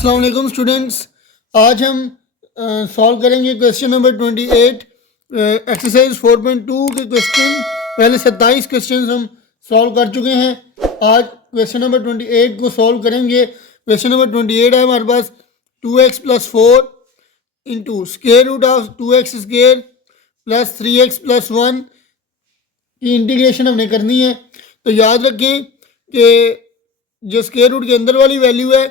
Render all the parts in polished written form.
अस्सलाम वालेकुम स्टूडेंट्स। आज हम सॉल्व करेंगे क्वेश्चन नंबर 28 एक्सरसाइज 4.2 के क्वेश्चन। पहले 27 क्वेश्चन हम सॉल्व कर चुके हैं। आज क्वेश्चन नंबर 28 को सॉल्व करेंगे। क्वेश्चन नंबर 28 है हमारे पास 2x + 4 into square root of 2x square plus 3x + 1 की इंटीग्रेशन हमने करनी है। तो याद रखें कि जो स्क्वायर रूट के अंदर वाली वैल्यू है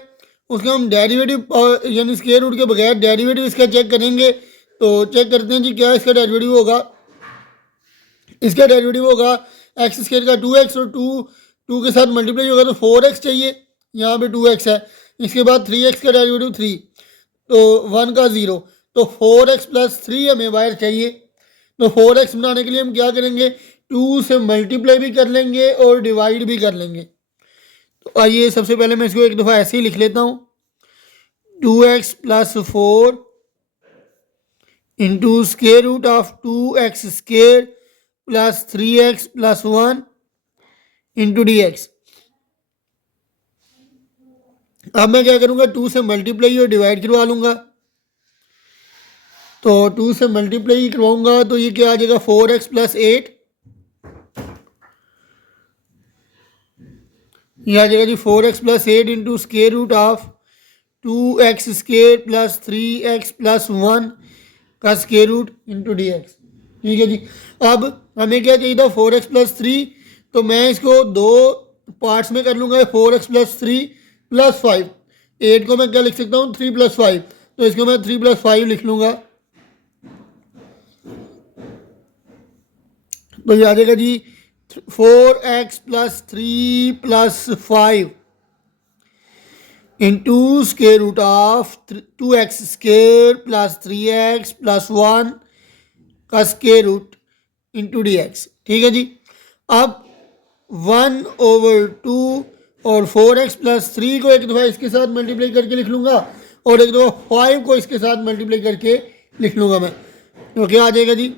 उसका हम डेरिवेटिव यानी स्क्वायर रूट के बगैर डेरिवेटिव इसका चेक करेंगे। तो चेक करते हैं जी क्या इसका डेरिवेटिव होगा। इसका डेरिवेटिव होगा एक्स स्क्वायर का 2x और 2 के साथ मल्टीप्लाई होगा तो 4x चाहिए। यहाँ पे 2x है। इसके बाद 3x का डेरिवेटिव 3 तो 1 का 0 तो 4x + 3 हमें बाहर चाहिए। तो 4x बनाने के लिए हम क्या करेंगे 2 से मल्टीप्लाई भी कर लेंगे और डिवाइड भी कर लेंगे। तो आइए सबसे पहले मैं इसको एक दफ़ा ऐसे ही लिख लेता हूँ 2x + 4 into square root of 2x square plus 3x + 1 into dx। अब मैं क्या करूँगा 2 से मल्टीप्लाई और डिवाइड करवा लूँगा। तो 2 से मल्टीप्लाई करवाऊँगा तो ये क्या आ जाएगा 4x + 8। यह आ जाएगा जी 4x + 8 into square root of 2x square plus 3x + 1 का स्क्वायर रूट इंटू dx। ठीक है जी। अब हमें क्या चाहिए था 4x + 3 तो मैं इसको दो पार्ट्स में कर लूँगा 4x + 3 + 5। 8 को मैं क्या लिख सकता हूँ 3 + 5 तो इसको मैं 3 + 5 लिख लूँगा। तो ये आ जाएगा जी 4x + 3 + 5 into square root of 2x square plus 3x + 1 का स्क्वायर रूट इंटू dx। ठीक है जी। अब 1/2 और 4x + 3 को एक दफ़ा इसके साथ मल्टीप्लाई करके लिख लूँगा और एक दफ़ा 5 को इसके साथ मल्टीप्लाई करके लिख लूँगा मैं। तो क्या आ जाएगा जी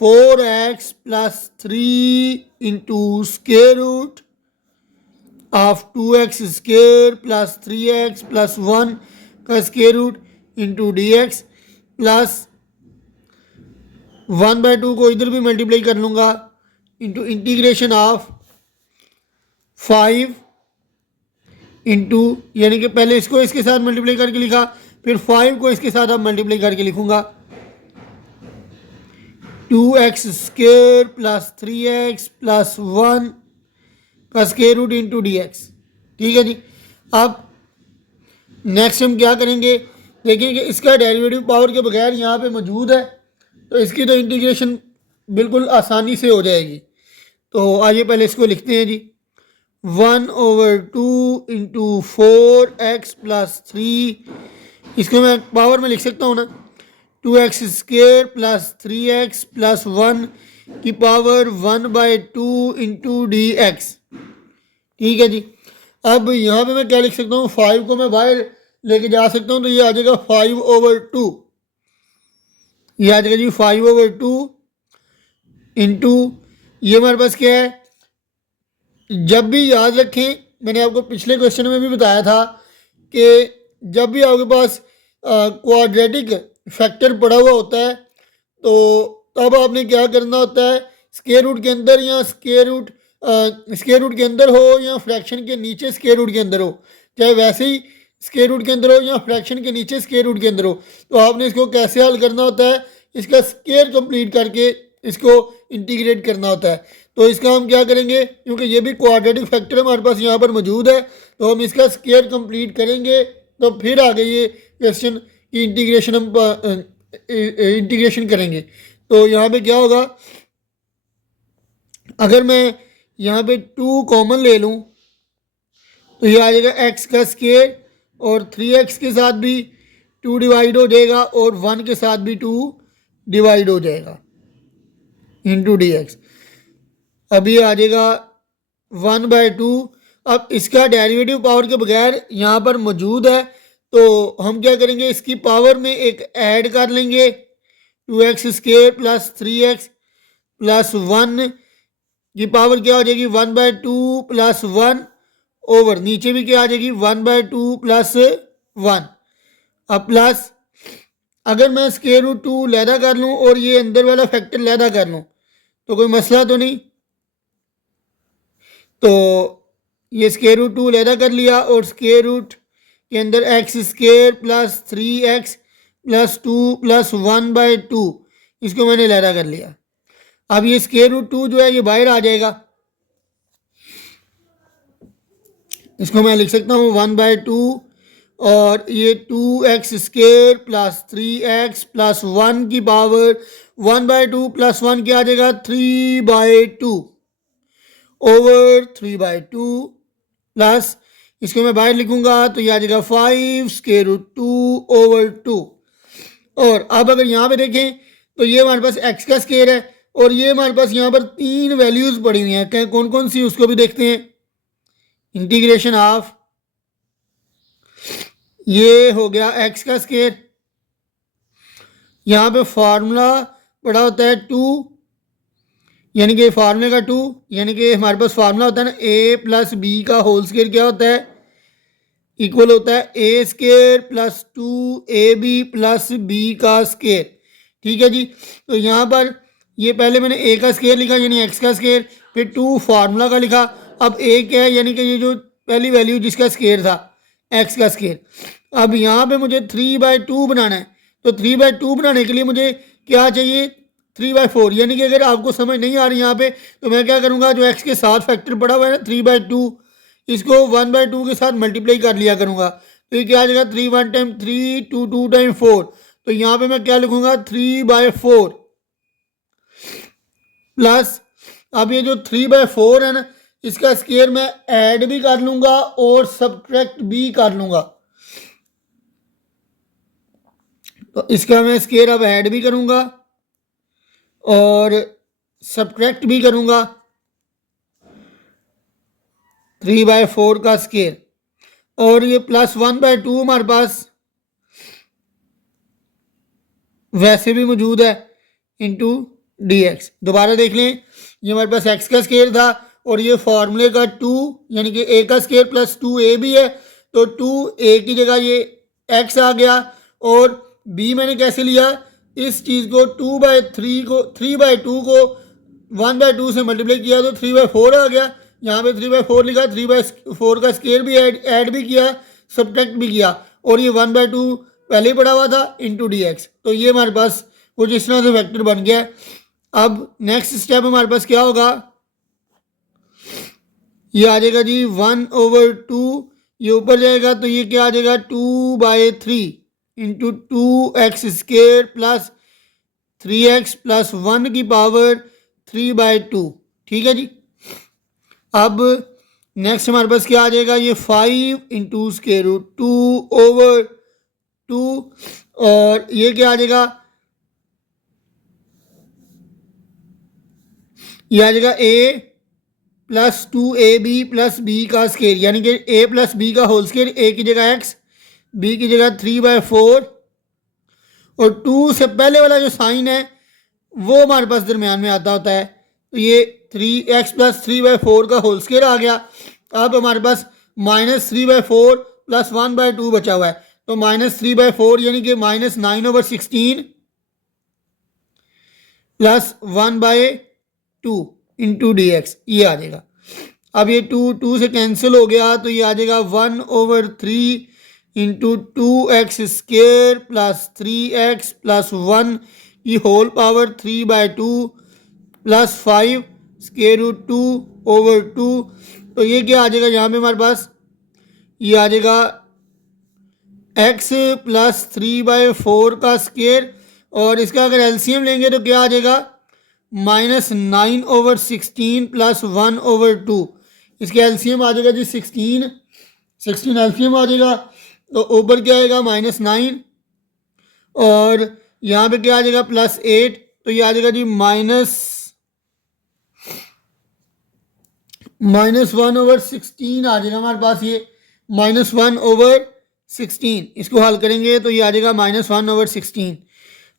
4x + 3 into square root of 2x square plus 3x + 1 का square root into dx plus 1/2 को इधर भी मल्टीप्लाई कर लूँगा इंटू इंटीग्रेशन ऑफ 5 इंटू यानी कि पहले इसको इसके साथ मल्टीप्लाई करके लिखा फिर 5 को इसके साथ अब मल्टीप्लाई करके लिखूँगा 2x स्क्वायर प्लस 3x + 1 का स्क्वायर रूट इंटू dx। ठीक है जी। अब नेक्स्ट हम क्या करेंगे देखें कि इसका डेरिवेटिव पावर के बगैर यहाँ पे मौजूद है तो इसकी तो इंटीग्रेशन बिल्कुल आसानी से हो जाएगी। तो आइए पहले इसको लिखते हैं जी 1/2 इंटू 4x + 3 इसको मैं पावर में लिख सकता हूँ ना 2x स्क्वायर प्लस 3x + 1 की पावर 1/2 इंटू dx। ठीक है जी। अब यहाँ पे मैं क्या लिख सकता हूँ 5 को मैं बाहर लेके जा सकता हूँ तो ये आ जाएगा 5/2। ये आ जाएगा जी 5/2 इंटू ये हमारे पास क्या है। जब भी याद रखें मैंने आपको पिछले क्वेश्चन में भी बताया था कि जब भी आपके पास क्वाड्रेटिक फैक्टर पड़ा हुआ होता है तो तब आपने क्या करना होता है स्क्वायर रूट के अंदर या स्क्वायर रूट के अंदर हो या फ्रैक्शन के नीचे स्क्वायर रूट के अंदर हो, चाहे वैसे ही स्क्वायर रूट के अंदर हो या फ्रैक्शन के नीचे स्क्वायर रूट के अंदर हो, तो आपने इसको कैसे हल करना होता है इसका स्क्वायर कंप्लीट करके इसको इंटीग्रेट करना होता है। तो इसका हम क्या करेंगे क्योंकि ये भी क्वाड्रेटिक फैक्टर हमारे पास यहाँ पर मौजूद है तो हम इसका स्क्वायर कंप्लीट करेंगे तो फिर आगे ये क्वेश्चन की इंटीग्रेशन हम इंटीग्रेशन करेंगे। तो यहाँ पे क्या होगा अगर मैं यहाँ पे 2 कॉमन ले लूँ तो ये आ जाएगा x का स्क्वायर और 3x के साथ भी 2 डिवाइड हो जाएगा और 1 के साथ भी 2 डिवाइड हो जाएगा इंटू dx। अब ये आ जाएगा 1/2। अब इसका डेरिवेटिव पावर के बगैर यहाँ पर मौजूद है तो हम क्या करेंगे इसकी पावर में एक ऐड कर लेंगे 2x स्क्वायर प्लस 3x + 1 की पावर क्या हो जाएगी 1/2 + 1 ओवर नीचे भी क्या आ जाएगी 1/2 + 1। अब प्लस अगर मैं स्क्वायर रूट 2 लैदा कर लूँ और ये अंदर वाला फैक्टर लैदा कर लूँ तो कोई मसला तो नहीं। तो ये स्क्वायर रूट 2 लैदा कर लिया और स्क्वायर रूट के अंदर x square plus 3x plus 2 plus 1/2 इसको मैंने लैदा कर लिया। अब ये स्क्वायर रूट 2 जो है ये बाहर आ जाएगा, इसको मैं लिख सकता हूँ 1/2 और ये 2x square plus 3x plus 1 की पावर 1/2 प्लस 1 क्या आ जाएगा 3/2 ओवर 3/2 प्लस इसको मैं बाहर लिखूंगा तो ये आ जाएगा 5 स्क्वायर रूट 2 ओवर 2। और अब अगर यहाँ पे देखें तो ये हमारे पास x का स्क्वायर है और ये हमारे पास यहाँ पर 3 वैल्यूज पड़ी हुई हैं, कौन कौन सी उसको भी देखते हैं। इंटीग्रेशन ऑफ ये हो गया x का स्क्वायर, यहाँ पे फार्मूला पड़ा होता है 2 यानी कि फार्मूले का 2 यानी कि हमारे पास फार्मूला होता है ना a प्लस बी का होल स्क्वायर क्या होता है इक्वल होता है A square plus 2ab plus B का स्क्वायर। ठीक है जी। तो यहाँ पर ये पहले मैंने a का स्क्वायर लिखा यानी x का स्क्वायर, फिर 2 फार्मूला का लिखा। अब a क्या है यानी कि ये जो पहली वैल्यू जिसका स्क्वायर था x का स्क्वायर। अब यहाँ पे मुझे 3/2 बनाना है तो 3/2 बनाने के लिए मुझे क्या चाहिए 3/4 यानी कि अगर आपको समझ नहीं आ रही यहाँ पे तो मैं क्या करूँगा जो x के साथ फैक्टर पड़ा हुआ है ना 3/2 इसको 1/2 के साथ मल्टीप्लाई कर लिया करूँगा तो ये क्या आ जाएगा 3 1 टाइम 3 2 2 टाइम 4। तो यहाँ पे मैं क्या लिखूँगा 3/4 प्लस अब ये जो 3/4 है ना इसका स्क्वायर मैं ऐड भी कर लूँगा और सब्ट्रैक्ट भी कर लूँगा। तो इसका मैं स्क्वायर अब ऐड भी करूँगा और सब्ट्रैक्ट भी करूँगा 3/4 का स्क्वायर और ये प्लस 1/2 हमारे पास वैसे भी मौजूद है इंटू dx। दोबारा देख लें ये हमारे पास x का स्क्वायर था और ये फार्मूले का 2 यानी कि a का स्क्वायर प्लस 2a भी है तो 2a की जगह ये x आ गया और b मैंने कैसे लिया इस चीज़ को 2/3 को 3/2 को 1/2 से मल्टीप्लाई किया तो 3/4 आ गया। यहाँ पे 3/4 लिखा 3/4 का स्क्वायर भी ऐड भी किया सब्ट्रैक्ट भी किया और ये 1/2 पहले ही पड़ा हुआ था इंटू dx। तो ये हमारे पास कुछ इस तरह से फैक्टर बन गया। अब नेक्स्ट स्टेप हमारे पास क्या होगा ये आ जाएगा जी 1/2 ये ऊपर जाएगा तो ये क्या आ जाएगा 2/3 into 2x square plus 3x plus 1 की पावर 3/2। ठीक है जी। अब नेक्स्ट हमारे पास क्या आ जाएगा ये 5 इंटू स्क्वायर रूट 2 ओवर 2 और ये क्या आ जाएगा ये आ जाएगा a plus 2ab plus b का स्क्वायर यानी कि a प्लस b का होल स्क्वायर a की जगह x b की जगह 3/4 और 2 से पहले वाला जो साइन है वो हमारे पास दरमियान में आता होता है तो ये 3x प्लस 3/4 का होल स्क्वायर आ गया। अब हमारे पास -3/4 प्लस 1/2 बचा हुआ है तो -3/4 यानी कि -9/16 प्लस 1/2 इंटू dx ये आ जाएगा। अब ये 2 से कैंसिल हो गया तो ये आ जाएगा 1/3 into 2x square plus 3x plus 1 की whole power 3/2 plus 5 square root 2 over 2। तो ये क्या आ जाएगा यहाँ पे हमारे पास ये आ जाएगा x प्लस 3/4 का स्क्वायर और इसका अगर एलसीएम लेंगे तो क्या आ जाएगा -9/16 प्लस 1/2। इसका एलसीएम आ जाएगा जी 16 एलसीएम आ जाएगा तो ऊपर क्या आएगा -9 और यहाँ पे क्या आ जाएगा +8 तो ये आ जाएगा जी -1/16 आ जाएगा हमारे पास ये -1/16। इसको हल करेंगे तो ये आ जाएगा -1/16।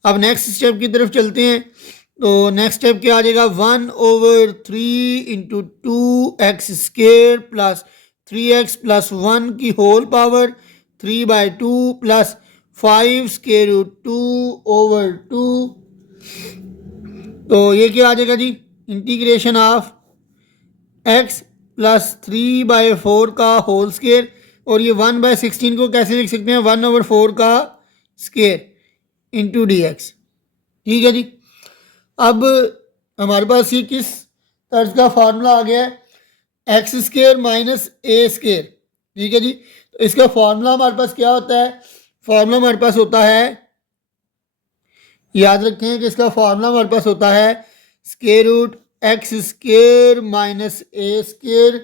अब नेक्स्ट स्टेप की तरफ चलते हैं तो नेक्स्ट स्टेप क्या आ जाएगा 1/3 into 2x square plus 3x plus 1 की whole power 3/2 plus 5 square root 2/2। तो ये क्या आ जाएगा जी, इंटीग्रेशन ऑफ x प्लस 3/4 का होल स्क्वायर, और ये 1/16 को कैसे लिख सकते हैं, 1/4 का स्क्वायर इंटू डी एक्स। ठीक है जी। अब हमारे पास ये किस तर्ज का फार्मूला आ गया है, एक्स स्क्वायर माइनस ए स्क्वायर। ठीक है जी। तो इसका फार्मूला हमारे पास क्या होता है, फार्मूला हमारे पास होता है, याद रखें कि इसका फार्मूला हमारे पास होता है square root X square minus ए स्क्वायर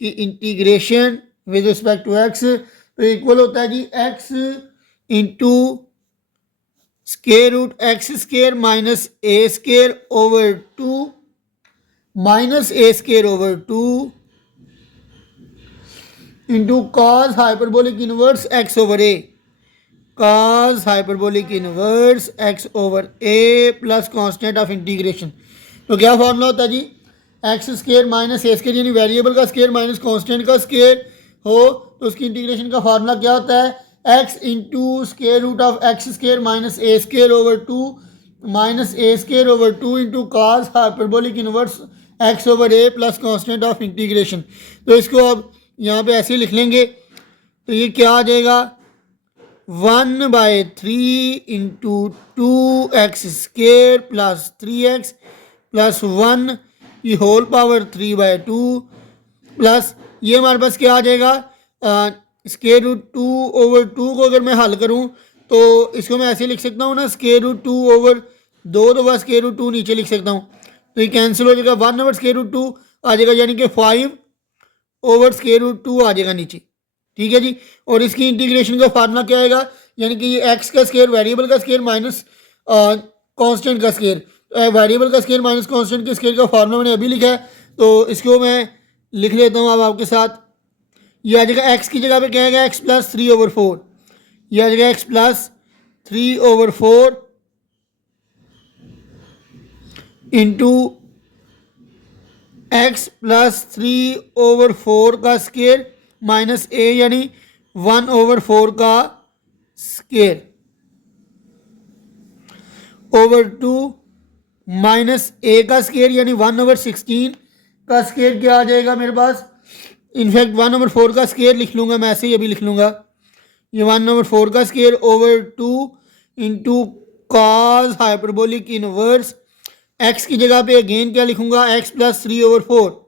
की integration with respect to X, तो इक्वल होता है जी X into square root X square minus A square over 2 minus A square over 2 into cos hyperbolic inverse X over A, cos hyperbolic inverse x over a plus constant of integration. तो क्या formula होता है जी, X square minus ए square, यानी variable का square minus constant का square हो तो उसकी इंटीग्रेशन का फार्मूला क्या होता है, x into square root of x square minus A square over 2 minus A square over 2 into cos hyperbolic inverse x over a plus constant of integration. तो इसको अब यहाँ पे ऐसे लिख लेंगे, तो ये क्या आ जाएगा, 1/3 into 2x square plus 3x plus 1 की होल पावर 3/2 प्लस ये हमारे पास क्या आ जाएगा, स्क्वायर रूट 2/2 को अगर मैं हल करूं तो इसको मैं ऐसे लिख सकता हूं ना, स्क्वायर रूट 2/2 तो बस स्क्वायर रूट 2 नीचे लिख सकता हूं, तो ये कैंसिल हो जाएगा, 1/√2 आ जाएगा, यानी कि 5/√2 आ जाएगा नीचे। ठीक है जी। और इसकी इंटीग्रेशन का फार्मूला क्या आएगा, यानी कि ये एक्स का स्क्वायर वेरिएबल का स्क्वायर माइनस कांस्टेंट का स्क्वायर, वेरिएबल का स्क्वायर माइनस कांस्टेंट के स्क्वायर का फार्मूला मैंने अभी लिखा है, तो इसको मैं लिख लेता हूँ अब आपके साथ। ये आ जाएगा एक्स की जगह पे क्या आएगा, एक्स प्लस 3/4, ये आ जाएगा x plus 3/4 into x plus 3/4 का स्क्वायर माइनस ए यानी 1/4 का स्क्वायर ओवर 2 माइनस ए का स्क्वायर यानी 1/16 का स्क्वायर क्या आ जाएगा मेरे पास, इनफैक्ट 1/4 का स्क्वायर लिख लूँगा मैं, ऐसे ही अभी लिख लूँगा, ये 1/4 का square over 2 into cos hyperbolic inverse, x की जगह पे अगेन क्या लिखूँगा, एक्स प्लस 3/4,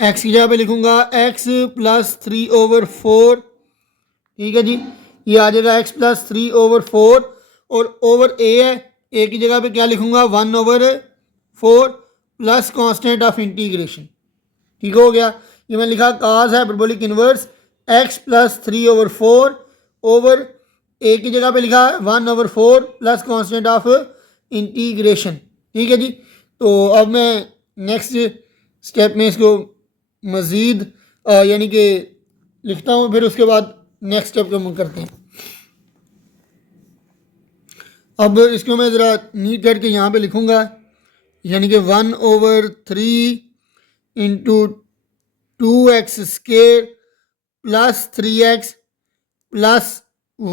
एक्स की जगह पे लिखूंगा एक्स प्लस 3/4। ठीक है जी। ये आ जाएगा एक्स प्लस 3/4 और ओवर ए है, ए की जगह पे क्या लिखूंगा, 1/4 प्लस कांस्टेंट ऑफ इंटीग्रेशन। ठीक हो गया। ये मैं लिखा cos hyperbolic inverse X plus 3/4 over A की जगह पे लिखा 1/4 प्लस कांस्टेंट ऑफ इंटीग्रेशन। ठीक है जी। तो अब मैं नेक्स्ट स्टेप में इसको मज़ीद यानी कि लिखता हूँ, फिर उसके बाद नेक्स्ट स्टेप को हम करते हैं। अब इसको मैं ज़रा नीट करके यहाँ पे लिखूँगा, यानी कि 1/3 into 2x square plus 3x plus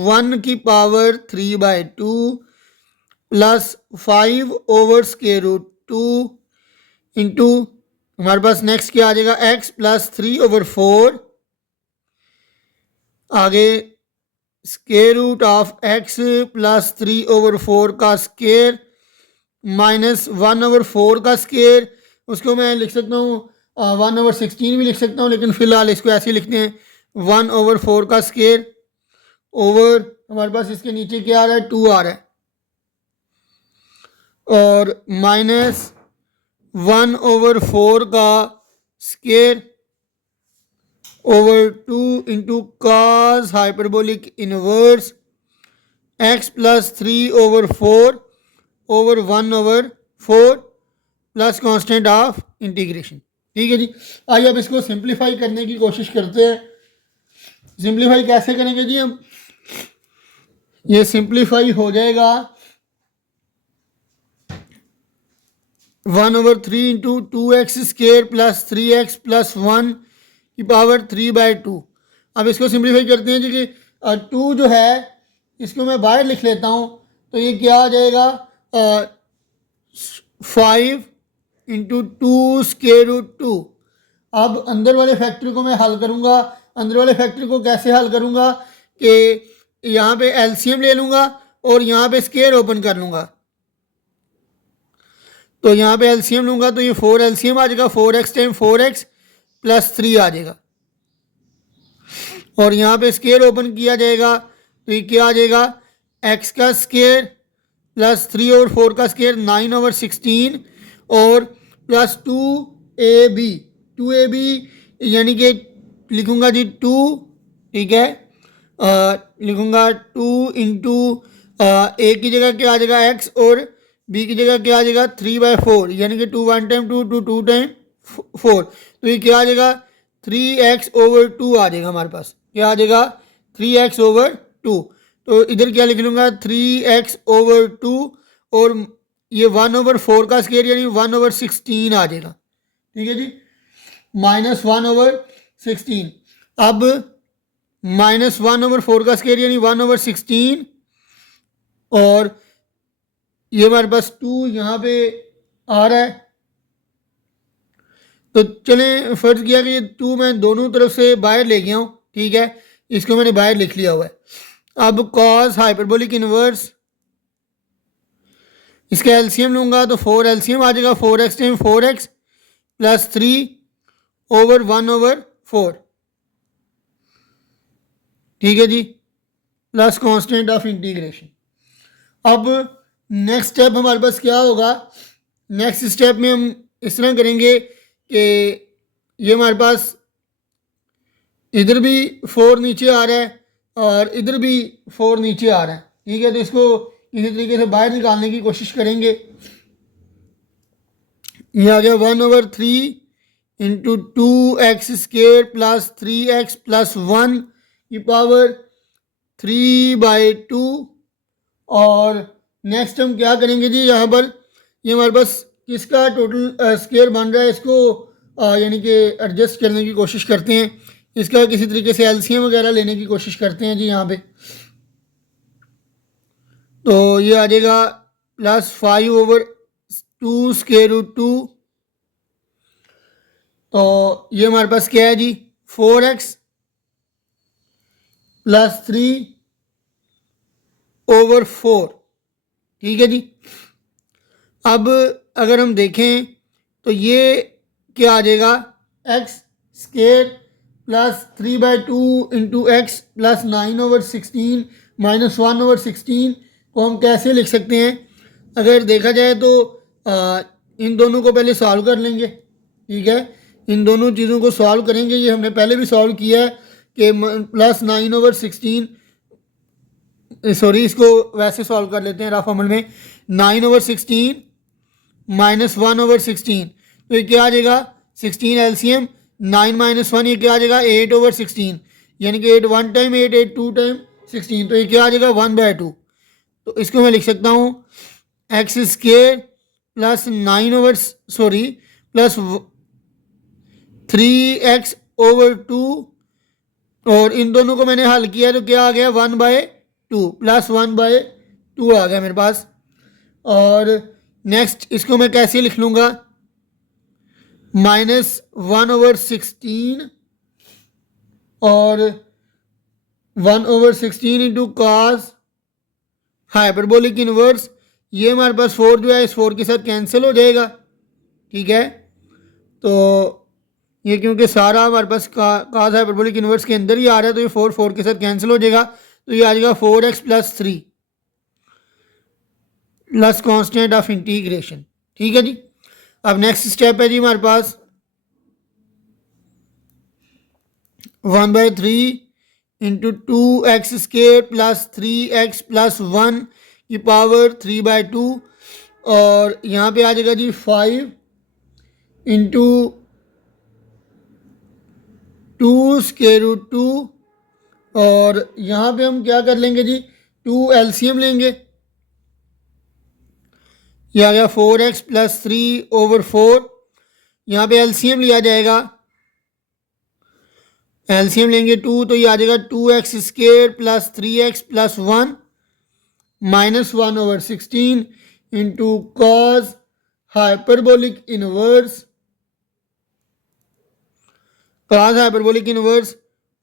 1 की पावर 3/2 प्लस 5/√2 इंटू हमारे पास नेक्स्ट क्या आ जाएगा, x प्लस 3/4 आगे square root of x plus 3/4 का स्क्वायर माइनस 1/4 का स्क्वायर, उसको मैं लिख सकता हूँ 1/16 भी लिख सकता हूँ, लेकिन फिलहाल इसको ऐसे लिखते हैं 1/4 का स्क्वायर ओवर हमारे पास इसके नीचे क्या आ रहा है, 2 आ रहा है, और माइनस 1/4 का square over 2 into cos hyperbolic inverse x plus 3/4 over 1/4 plus constant of integration. ठीक है जी। आइए अब इसको सिंप्लीफाई करने की कोशिश करते हैं। सिंप्लीफाई कैसे करेंगे जी हम, ये सिंप्लीफाई हो जाएगा 1/3 into 2x square plus 3x plus 1 की पावर 3/2, अब इसको सिंप्लीफाई करते हैं जी कि 2 जो है इसको मैं बाहर लिख लेता हूँ, तो ये क्या आ जाएगा 5 इंटू 2 स्क्वायर रूट 2। अब अंदर वाले फैक्टर को मैं हल करूँगा। अंदर वाले फैक्टर को कैसे हल करूँगा कि यहाँ पे एलसीएम ले लूँगा और यहाँ पे स्क्वायर ओपन कर लूँगा। तो यहाँ पे एलसीएम लूँगा तो ये 4 एलसीएम आ जाएगा, 4x टाइम 4x प्लस 3 आ जाएगा। और यहाँ पे स्क्वायर ओपन किया जाएगा तो ये क्या आ जाएगा, x का स्क्वायर प्लस 3 और 4 का स्क्वायर 9/16 और प्लस 2ab 2ab यानी कि लिखूँगा जी 2, ठीक है, लिखूँगा 2 इंटू ए की जगह क्या आ जाएगा x और b की जगह क्या आ जाएगा 3/4 यानी कि 2 1 टाइम 2 2 2 टाइम 4। तो ये क्या आ जाएगा 3x/2 आ जाएगा हमारे पास, क्या आ जाएगा 3x/2। तो इधर क्या लिख लूँगा 3x/2 और ये 1/4 का स्क्वायर यानी 1/16 आ जाएगा, ठीक है जी, -1/16। अब -1/4 का स्क्वायर यानी 1/16 और ये हमारे पास 2 यहाँ पे आ रहा है। तो चलें फर्ज किया कि ये 2 मैं दोनों तरफ से बाहर ले गया हूँ, ठीक है, इसको मैंने बाहर लिख लिया हुआ है। अब कॉस हाइपरबोलिक इनवर्स, इसका एलसीएम लूँगा तो 4 एलसीएम आ जाएगा, 4x time 4x plus 3 over 1/4, ठीक है जी, प्लस कांस्टेंट ऑफ इंटीग्रेशन। अब नेक्स्ट स्टेप हमारे पास क्या होगा, नेक्स्ट स्टेप में हम इस तरह करेंगे कि ये हमारे पास इधर भी 4 नीचे आ रहा है और इधर भी 4 नीचे आ रहा है, ठीक है, तो इसको इसी तरीके से बाहर निकालने की कोशिश करेंगे। ये आ गया 1/3 into 2x² plus 3x plus 1 की पावर 3/2। और नेक्स्ट हम क्या करेंगे जी, यहाँ पर ये हमारे पास किसका टोटल स्क्वायर बन रहा है, इसको यानी कि एडजस्ट करने की कोशिश करते हैं, इसका किसी तरीके से एलसीएम वगैरह लेने की कोशिश करते हैं जी यहाँ पे। तो ये आ जाएगा प्लस 5/2 स्क्वायर रूट 2। तो ये हमारे पास क्या है जी 4x प्लस 3/4, ठीक है जी। अब अगर हम देखें तो ये क्या आ जाएगा x square plus 3/2 into x plus 9/16 minus 1/16 को हम कैसे लिख सकते हैं। अगर देखा जाए तो इन दोनों को पहले सॉल्व कर लेंगे, ठीक है, इन दोनों चीज़ों को सॉल्व करेंगे। ये हमने पहले भी सॉल्व किया है कि प्लस 9/16, सॉरी इसको वैसे सॉल्व कर लेते हैं रफ अमल में, 9/16 माइनस 1/16, तो ये क्या आ जाएगा 16 एलसीएम 9 - 1 ये क्या आ जाएगा 8/16 यानी कि 8 1 टाइम 8 8 2 टाइम 16, तो ये क्या आ जाएगा 1/2। तो इसको मैं लिख सकता हूँ एक्स स्क्वायर प्लस 3x/2 और इन दोनों को मैंने हल किया तो क्या आ गया 1/2 प्लस 1/2 आ गया मेरे पास। और नेक्स्ट इसको मैं कैसे लिख लूँगा -1/16 और 1/16 इंटू कॉस हाइपरबोलिक इनवर्स। ये हमारे पास 4 जो है इस 4 के साथ कैंसिल हो जाएगा, ठीक है, तो ये क्योंकि सारा हमारे पास कॉस हाइपरबोलिक इनवर्स के अंदर ही आ रहा है तो ये 4 के साथ कैंसिल हो जाएगा, तो ये आ जाएगा 4x plus 3 plus constant of integration, ठीक है जी। अब नेक्स्ट स्टेप है जी हमारे पास 1/3 into 2x² plus 3x plus 1 की पावर 3/2 और यहाँ पे आ जाएगा जी 5 इंटू 2 स्क्वायर रूट 2 और यहाँ पे हम क्या कर लेंगे जी 2 एलसीएम लेंगे, यह आ गया 4x प्लस 3/4, यहाँ पे एलसीएम लिया जाएगा एलसीएम लेंगे 2 तो ये आ जाएगा 2x² plus 3x plus 1 minus 1/16 into cos hyperbolic inverse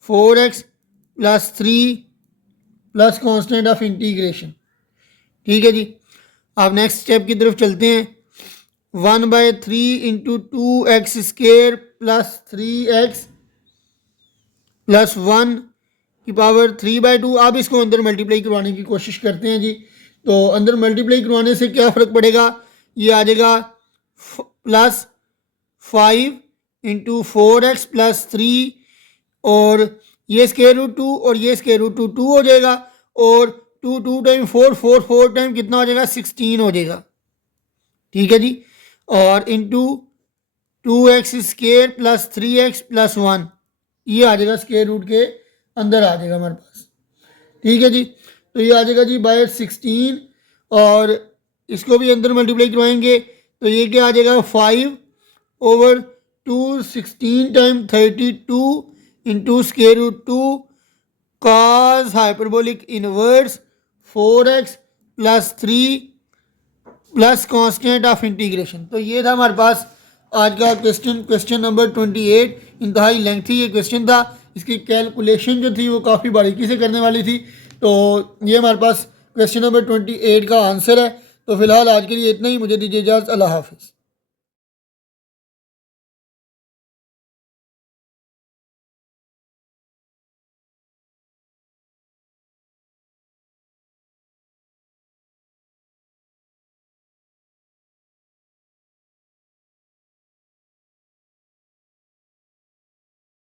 4x plus 3 plus constant of integration. ठीक है जी, अब नेक्स्ट स्टेप की तरफ चलते हैं। 1/3 into 2x² plus 3x plus 1 की पावर 3/2। अब इसको अंदर मल्टीप्लाई करवाने की कोशिश करते हैं जी। तो अंदर मल्टीप्लाई करवाने से क्या फ़र्क पड़ेगा, ये आ जाएगा प्लस 5 इंटू 4x प्लस 3 और ये स्क्वायर रूट 2 और ये स्क्वायर रूट 2 हो जाएगा और 2 टाइम 4 टाइम कितना हो जाएगा 16 हो जाएगा। ठीक है जी, और into 2x² plus 3x plus 1 ये आ जाएगा स्क्वायर रूट के अंदर आ जाएगा हमारे पास। ठीक है जी, तो ये आ जाएगा जी बाय 16 और इसको भी अंदर मल्टीप्लाई करवाएंगे तो ये क्या आ जाएगा 5/2 16 time 32 into square root 2 cos hyperbolic inverse 4x plus 3 plus constant of integration. तो ये था हमारे पास आज का क्वेश्चन नंबर 28। इंतहाई लेंथी ये क्वेश्चन था, इसकी कैलकुलेशन जो थी वो काफ़ी बारीकी से करने वाली थी। तो ये हमारे पास क्वेश्चन नंबर 28 का आंसर है। तो फिलहाल आज के लिए इतना ही, मुझे दीजिए इजाज़त, अल्लाह हाफिज़।